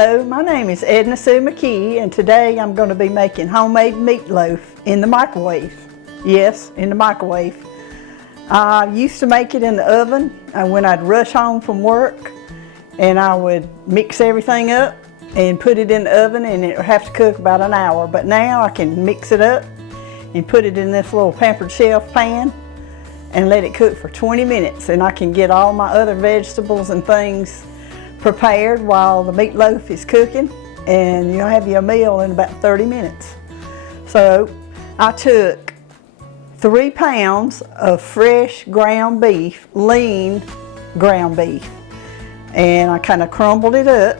Hello, my name is Edna Sue McKee, and today I'm going to be making homemade meatloaf in the microwave. Yes, in the microwave. I used to make it in the oven when I'd rush home from work, and I would mix everything up and put it in the oven, and it would have to cook about an hour. But now I can mix it up and put it in this little pampered shelf pan and let it cook for 20 minutes, and I can get all my other vegetables and things prepared while the meatloaf is cooking, and you'll have your meal in about 30 minutes. So I took 3 pounds of fresh ground beef, lean ground beef, and I kind of crumbled it up,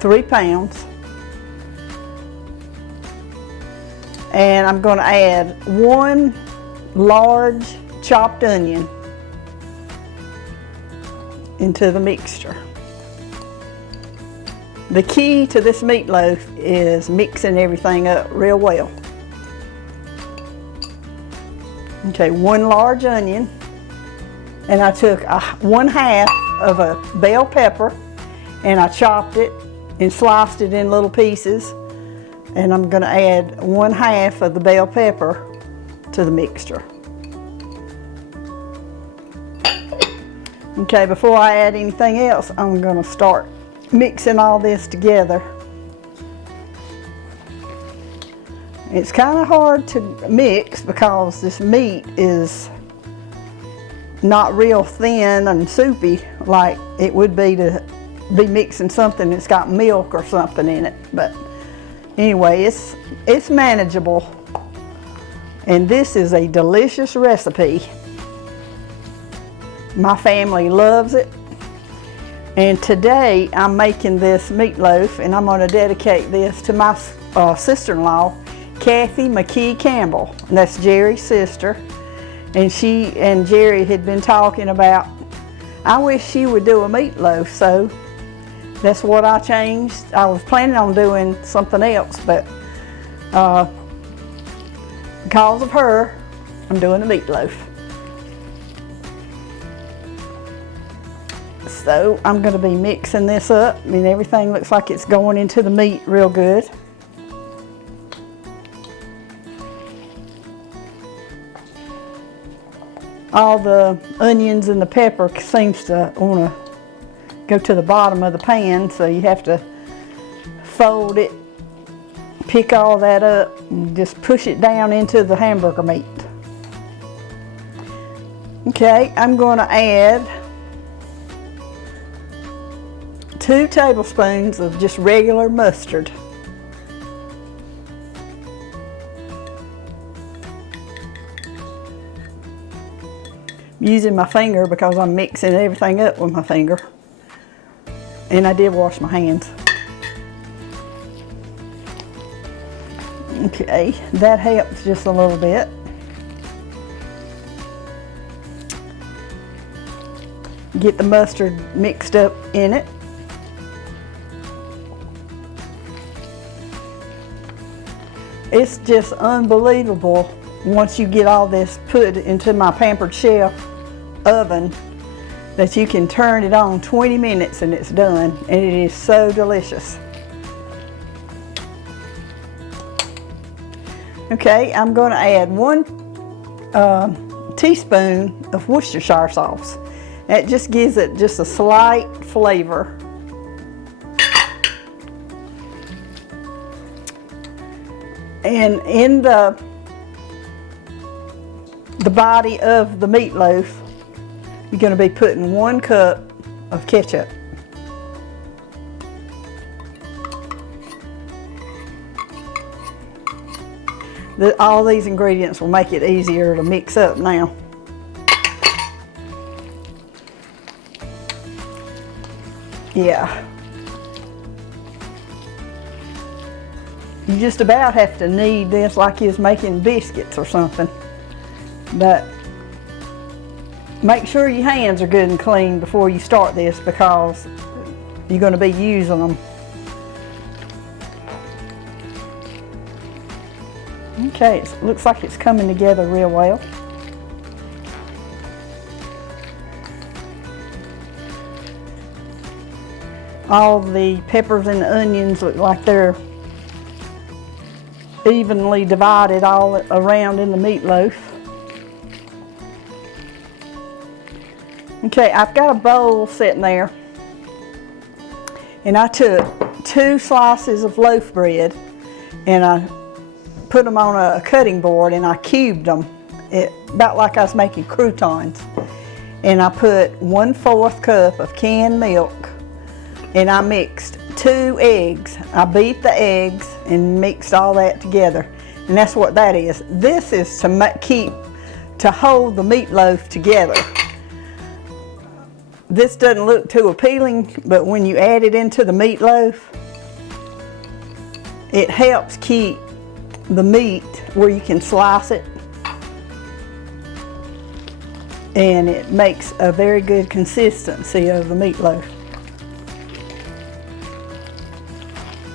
3 pounds. And I'm going to add 1 large chopped onion into the mixture. The key to this meatloaf is mixing everything up real well. Okay, 1 large onion, and I took 1/2 of a bell pepper and I chopped it and sliced it in little pieces, and I'm going to add 1/2 of the bell pepper to the mixture. Okay, before I add anything else, I'm going to start mixing all this together. It's kind of hard to mix because this meat is not real thin and soupy like it would be to be mixing something that's got milk or something in it. But anyway, it's manageable, and this is a delicious recipe. My family loves it, and today I'm making this meatloaf, and I'm going to dedicate this to my sister-in-law, Kathy McKee Campbell, and that's Jerry's sister. And she and Jerry had been talking about, I wish she would do a meatloaf, so that's what I changed. I was planning on doing something else, but because of her, I'm doing a meatloaf. So I'm going to be mixing this up. I mean, everything looks like it's going into the meat real good. All the onions and the pepper seems to want to go to the bottom of the pan, so you have to fold it, pick all that up, and just push it down into the hamburger meat. Okay, I'm going to add 2 tablespoons of just regular mustard. I'm using my finger because I'm mixing everything up with my finger, and I did wash my hands. Okay, that helps just a little bit. Get the mustard mixed up in it. It's just unbelievable once you get all this put into my pampered shelf oven that you can turn it on 20 minutes and it's done, and it is so delicious. Okay, I'm going to add 1 teaspoon of Worcestershire sauce. It just gives it just a slight flavor. And in the body of the meatloaf, you're going to be putting 1 cup of ketchup. All these ingredients will make it easier to mix up now. Yeah. You just about have to knead this like you was making biscuits or something. But make sure your hands are good and clean before you start this, because you're going to be using them. Okay, it looks like it's coming together real well. all the peppers and the onions look like they're evenly divided all around in the meatloaf. Okay, I've got a bowl sitting there, and I took 2 slices of loaf bread and I put them on a cutting board and I cubed them, about like I was making croutons. And I put 1/4 cup of canned milk, and I mixed 2 eggs. I beat the eggs and mixed all that together, and that's what that is. This is to hold the meatloaf together. This doesn't look too appealing, but when you add it into the meatloaf, it helps keep the meat where you can slice it, and it makes a very good consistency of the meatloaf.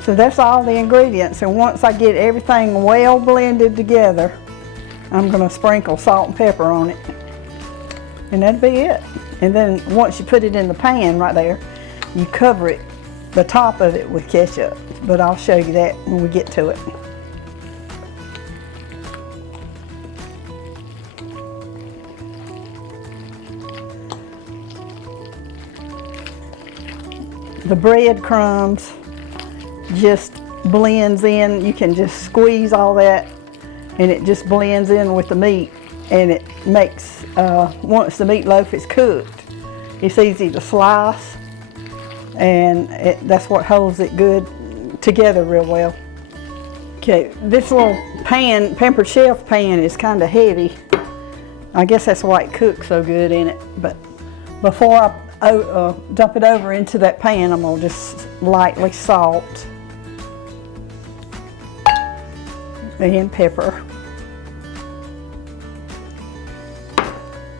So that's all the ingredients, and once I get everything well blended together, I'm going to sprinkle salt and pepper on it, and that'll be it. And then once you put it in the pan right there, you cover it, the top of it, with ketchup, but I'll show you that when we get to it. The breadcrumbs just blends in. You can just squeeze all that and it just blends in with the meat, and it makes, once the meatloaf is cooked, it's easy to slice, and that's what holds it good together real well. Okay, this little pan, pampered shelf pan, is kind of heavy. I guess that's why it cooks so good in it. But before I dump it over into that pan, I'm gonna just lightly salt and pepper.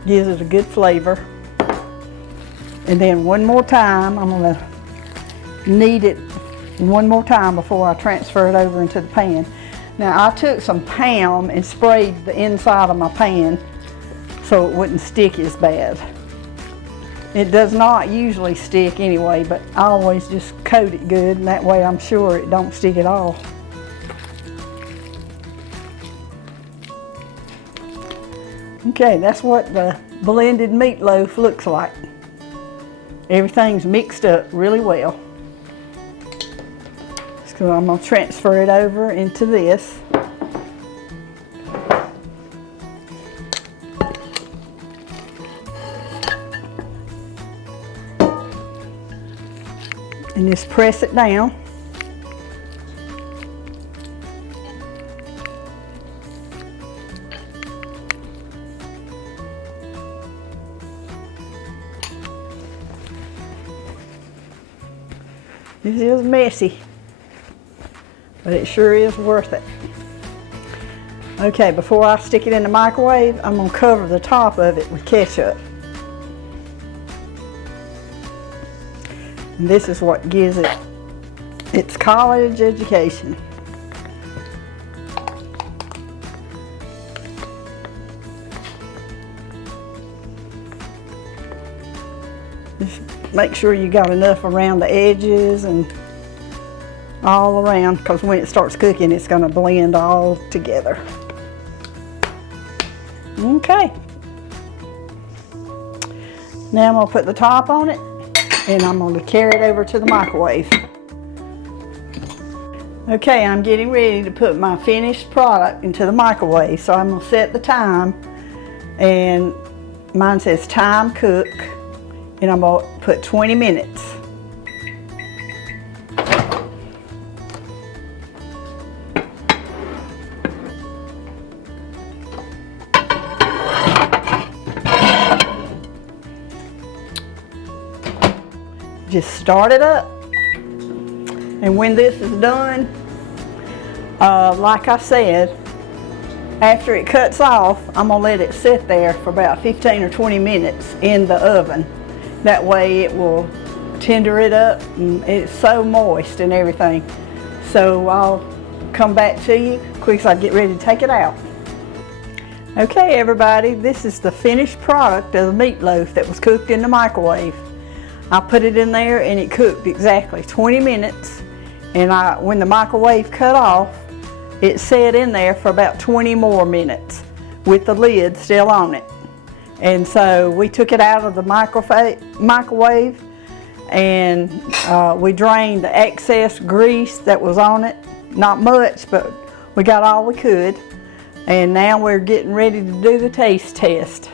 Gives it a good flavor. And then one more time, I'm gonna knead it one more time before I transfer it over into the pan. Now, I took some Pam and sprayed the inside of my pan so it wouldn't stick as bad. It does not usually stick anyway, but I always just coat it good, and that way I'm sure it don't stick at all. Okay, that's what the blended meatloaf looks like. Everything's mixed up really well. So I'm going to transfer it over into this. And just press it down. This is messy, but it sure is worth it. Okay, before I stick it in the microwave, I'm going to cover the top of it with ketchup. And this is what gives it its college education. Just make sure you got enough around the edges and all around, because when it starts cooking, it's going to blend all together. Okay. Now I'm going to put the top on it, and I'm going to carry it over to the microwave. Okay, I'm getting ready to put my finished product into the microwave, so I'm going to set the time, and mine says time cook, and I'm going to put 20 minutes. Just start it up, and when this is done, like I said, after it cuts off, I'm gonna let it sit there for about 15 or 20 minutes in the oven. That way it will tender it up, and it's so moist and everything. So I'll come back to you quick as I get ready to take it out. Okay, everybody, this is the finished product of the meatloaf that was cooked in the microwave. I put it in there and it cooked exactly 20 minutes. And when the microwave cut off, it sat in there for about 20 more minutes with the lid still on it. And so we took it out of the microwave and we drained the excess grease that was on it. Not much, but we got all we could. And now we're getting ready to do the taste test.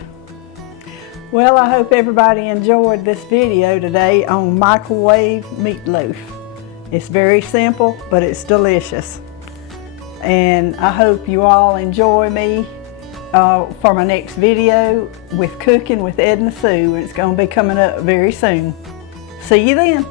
Well, I hope everybody enjoyed this video today on microwave meatloaf. It's very simple, but it's delicious. And I hope you all enjoy me for my next video with Cooking with Edna Sue. It's going to be coming up very soon. See you then.